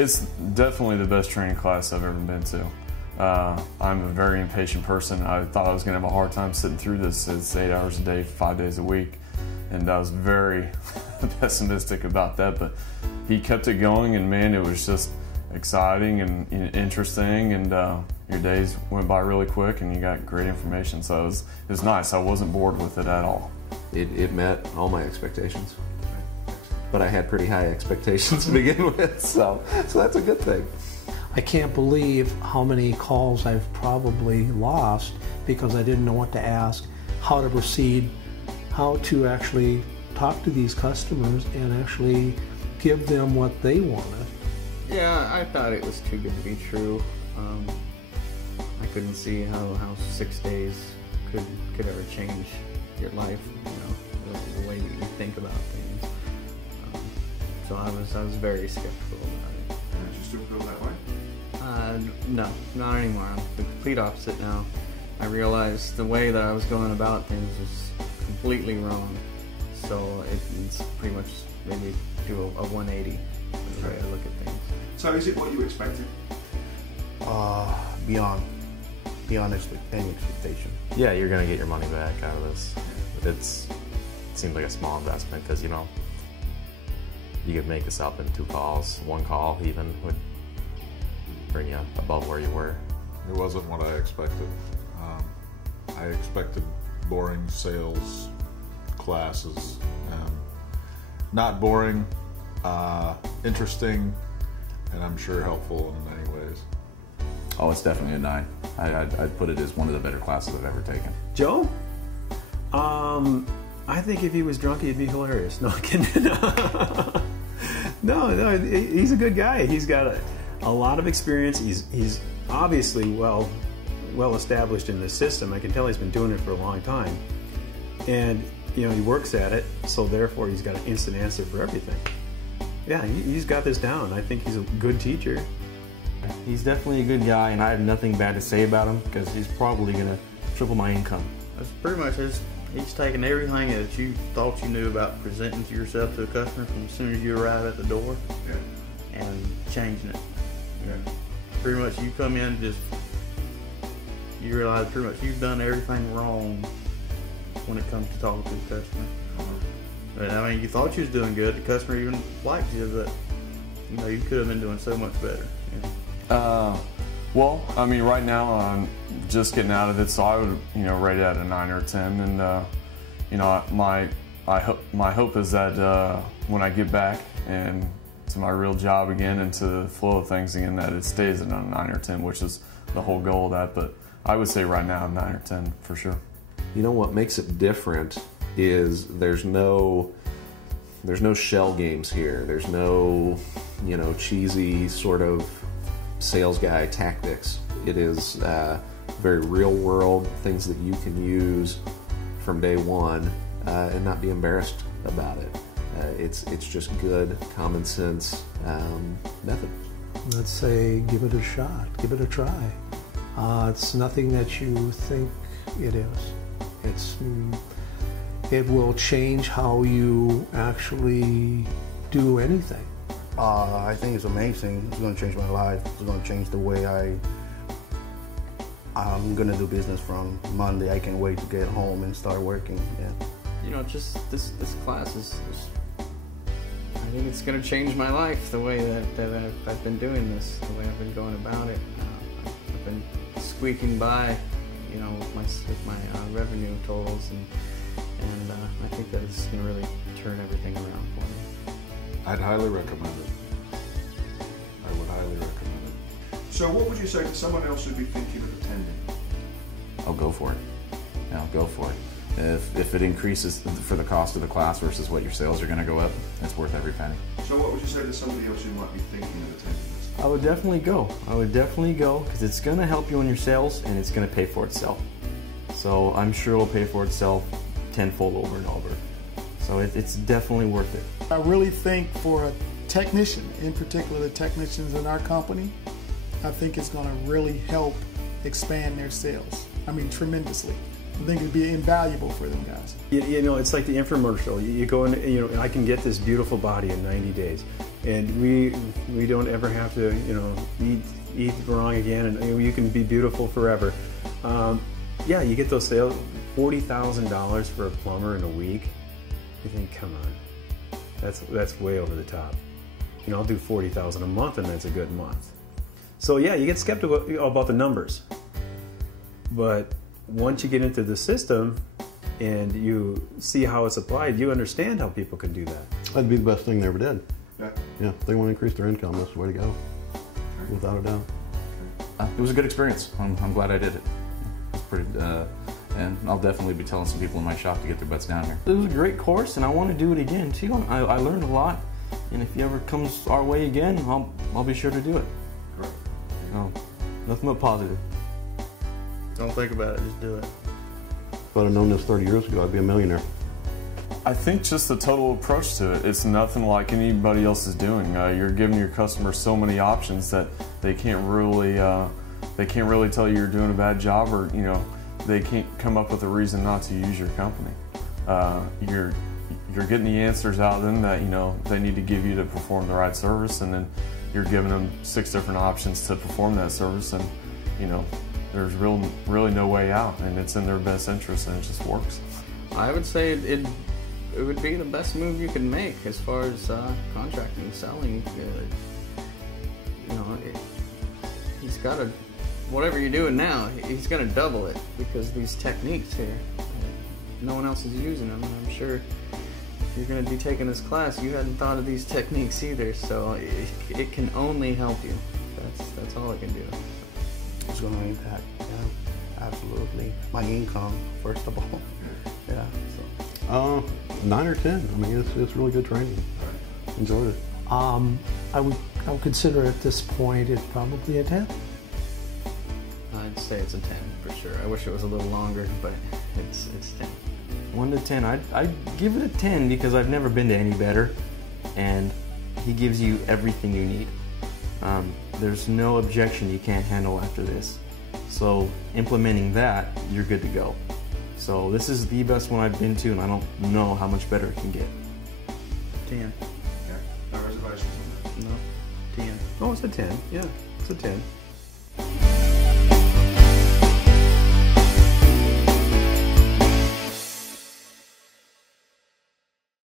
It's definitely the best training class I've ever been to. I'm a very impatient person. I thought I was going to have a hard time sitting through this. It's 8 hours a day, 5 days a week, and I was very pessimistic about that, but he kept it going, and man, it was just exciting and interesting, and your days went by really quick, and you got great information, so it was nice. I wasn't bored with it at all. It met all my expectations, but I had pretty high expectations to begin with, so that's a good thing. I can't believe how many calls I've probably lost because I didn't know what to ask, how to proceed, how to actually talk to these customers and actually give them what they wanted. Yeah, I thought it was too good to be true. I couldn't see how 6 days could ever change your life, you know, the way that you think about things. So I was very skeptical about it. And do you still feel that way? No, not anymore. I'm the complete opposite now. I realized the way that I was going about things was completely wrong. So it's pretty much made me do a 180 in the way I look at things. So is it what you expected? Beyond any expectation. Yeah, you're gonna get your money back out of this. It seems like a small investment because, you know, you could make this up in 2 calls. 1 call even would bring you above where you were. It wasn't what I expected. I expected boring sales classes. Not boring, interesting, and I'm sure helpful in many ways. Oh, it's definitely a 9. I'd put it as one of the better classes I've ever taken. Joe? I think if he was drunk, he'd be hilarious. No, I'm kidding. No, he's a good guy. He's got a lot of experience. He's obviously well established in this system. I can tell he's been doing it for a long time. And, you know, he works at it, so therefore he's got an instant answer for everything. Yeah, he's got this down. I think he's a good teacher. He's definitely a good guy, and I have nothing bad to say about him because he's probably going to triple my income. That's pretty much he's taking everything that you thought you knew about presenting to yourself to a customer from as soon as you arrive at the door, and changing it. Yeah. Pretty much you come in, you realize pretty much you've done everything wrong when it comes to talking to the customer. But, I mean, you thought you was doing good. The customer even liked you, but you know you could have been doing so much better. Yeah. Well, I mean, right now I'm just getting out of it, so I would, you know, rate it at a 9 or a 10. And you know, my hope is that when I get back and to my real job again and to the flow of things again, that it stays at a 9 or 10, which is the whole goal of that. But I would say right now 9 or 10 for sure. You know what makes it different is there's no shell games here. There's no, you know, cheesy sort of sales guy tactics. It is very real world things that you can use from day one and not be embarrassed about it. It's just good common sense method. Let's say give it a shot, give it a try. It's nothing that you think it is. It will change how you actually do anything. I think it's amazing. It's going to change my life. It's going to change the way I'm going to do business from Monday. I can't wait to get home and start working. Yeah. You know, just this class is I think it's going to change my life, the way that I've been doing this, the way I've been going about it. I've been squeaking by, you know, with my revenue totals, and I think that it's going to really turn everything around for me. I'd highly recommend it. I would highly recommend it. So what would you say to someone else who'd be thinking of attending? I'll go for it. Yeah, I'll go for it. If it increases for the cost of the class versus what your sales are going to go up, it's worth every penny. So what would you say to somebody else who might be thinking of attending this? I would definitely go. I would definitely go because it's going to help you in your sales and it's going to pay for itself. So I'm sure it'll pay for itself tenfold over and over. So it's definitely worth it. I really think for a technician, in particular the technicians in our company, I think it's going to really help expand their sales. I mean, tremendously. I think it'd be invaluable for them guys. You know, it's like the infomercial. You go in, you know, I can get this beautiful body in 90 days. and we don't ever have to, you know, eat wrong again, and you know, you can be beautiful forever. Yeah, you get those sales, $40,000 for a plumber in a week. You think, come on, that's way over the top. You know, I'll do $40,000 a month, and that's a good month. So yeah, you get skeptical about the numbers, but once you get into the system and you see how it's applied, you understand how people can do that. That'd be the best thing they ever did. Yeah. Yeah, if they want to increase their income, that's the way to go, without a doubt. It was a good experience. I'm glad I did it. It's pretty, and I'll definitely be telling some people in my shop to get their butts down here. It was a great course, and I want to do it again too. I learned a lot, and if it ever comes our way again, I'll be sure to do it. Correct. No, nothing but positive. Don't think about it, just do it. If I'd have known this 30 years ago, I'd be a millionaire. I think just the total approach to it, it's nothing like anybody else is doing. You're giving your customers so many options that they can't really tell you you're doing a bad job, or you know, they can't come up with a reason not to use your company. You're getting the answers out of them that, you know, they need to give you to perform the right service, and then you're giving them 6 different options to perform that service, and you know, there's really no way out, and it's in their best interest, and it just works. I would say it would be the best move you can make as far as contracting, selling. You know, he's got to, whatever you're doing now, he's going to double it because these techniques here, no one else is using them. And I'm sure if you're going to be taking this class, you hadn't thought of these techniques either. So it can only help you. That's all it can do. It's going to impact, yeah, absolutely. My income, first of all. Yeah. So. 9 or 10. I mean, it's really good training. Enjoyed it. I would consider at this point it's probably a 10. I'd say it's a 10 for sure. I wish it was a little longer, but it's 10. 1 to 10, I'd give it a 10 because I've never been to any better, and he gives you everything you need. There's no objection you can't handle after this. So implementing that, you're good to go. So this is the best one I've been to, and I don't know how much better it can get. 10. Yeah. No reservations on that. No. 10. Oh, it's a 10. Yeah, it's a 10.